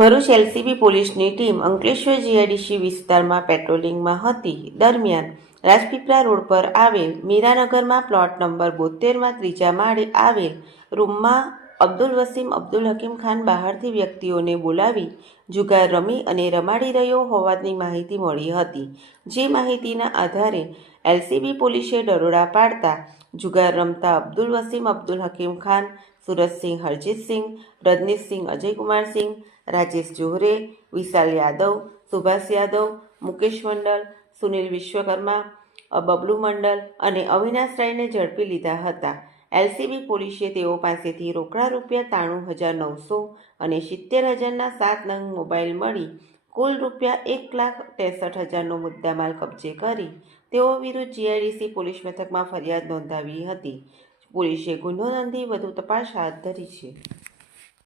Bharuch LCB પોલીસની team Ankleshwar GIDC વિસ્તારમાં પેટ્રોલિંગમાં હતી. દરમિયાન રાજપીપળા રોડ પર આવેલ મીરાનગરમાં પ્લોટ નંબર 72માં ત્રીજા માળે આવેલ રૂમમાં અબ્દુલ વસીમ અબ્દુલ હકીમ ખાન બહારથી વ્યક્તિઓને બોલાવી જુગાર રમી અને રમાડી રહ્યો હોવાની માહિતી મળી હતી. જે માહિતીના આધારે એલસીબી પોલીસે દરોડા પાડતા જુગાર રમતા અબ્દુલ વસીમ અબ્દુલ હકીમ ખાન, સુરજસિંહ હરજીતસિંહ, રજનીશસિંહ અજયકુમારસિંહ, રાજેશ જોહરે, વિશાલ યાદવ, સુભાષ યાદવ, મુકેશ મંડલ, સુનિલ વિશ્વકર્મા, બબલુ મંડલ અને અવિનાશ રાયને ઝડપી લીધા હતા. એલસીબી પોલીસે તેઓ પાસેથી રોકડા રૂપિયા 93,900 અને 70,000ના 7 નંગ મોબાઈલ મળી કુલ રૂપિયા 1,63,000નો મુદ્દામાલ કબજે કરી તેઓ વિરુદ્ધ જીઆઈડીસી પોલીસ મથકમાં ફરિયાદ નોંધાવી હતી. પોલીસે ગુનો નોંધી વધુ તપાસ હાથ ધરી છે.